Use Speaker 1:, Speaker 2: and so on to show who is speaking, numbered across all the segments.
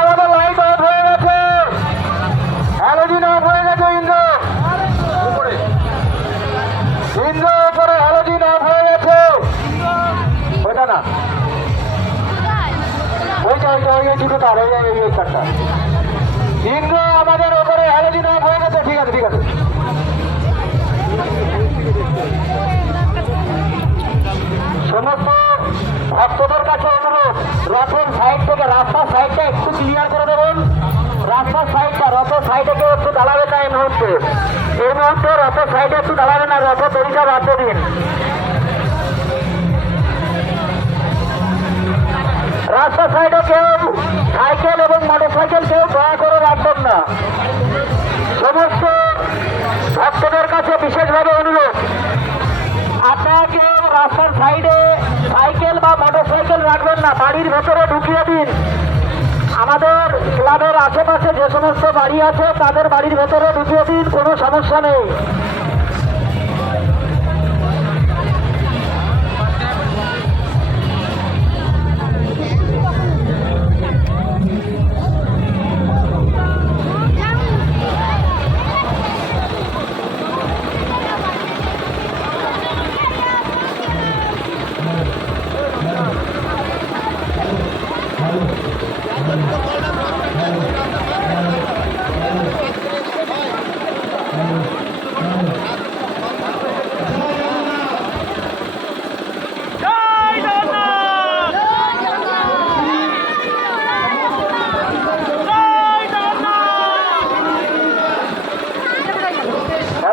Speaker 1: আমাদের light off হয়ে গেছে হ্যালোজিন অফ হয়ে গেছে ইন্দ্র ইন্দ্র উপরে হ্যালোজিন অফ হয়ে গেছে ওইটা না ওইটা ওইটা ওই আমাদের রথের সাইড থেকে রাস্তার সাইডটা একটু ক্লিয়ার করে দেবেন। রাস্তার সাইডটা রথের সাইডে কেউ একটু দাঁড়াবে না এই মুহূর্তে। এই মুহূর্তে রথের সাইডে একটু দাঁড়াবে না রথ তরিকা বাদ দিন। রাস্তার সাইডে কেউ রাখবেন না, বাড়ির ভেতরে ঢুকিয়ে দিন। আমাদের ক্লাবের আশেপাশে যে সমস্ত বাড়ি আছে, তাদের বাড়ির ভেতরে ঢুকিয়ে দিন, কোনো সমস্যা নেই।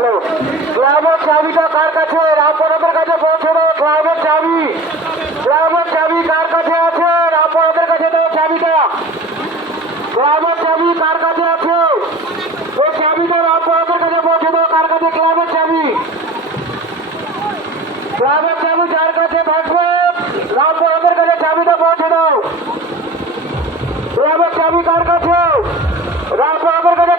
Speaker 1: হ্যালো ক্লাবের চাবিটা কার কাছে? রামপনাদের কাছে পৌঁছে দাও ক্লাবের চাবি। ক্লাবের চাবি কার কাছে আছে? রামপনাদের কাছে দাও চাবিটা। ক্লাবের চাবি কার কাছে আছে? ওই চাবিটা রামপনাদের কাছে পৌঁছে দাও কার কাছে? ক্লাবের চাবি। ক্লাবের চাবি যার কাছে থাকবে, রামপনাদের কাছে চাবিটা পৌঁছে দাও। ক্লাবের চাবি কার কাছে? রামপনাদের কাছে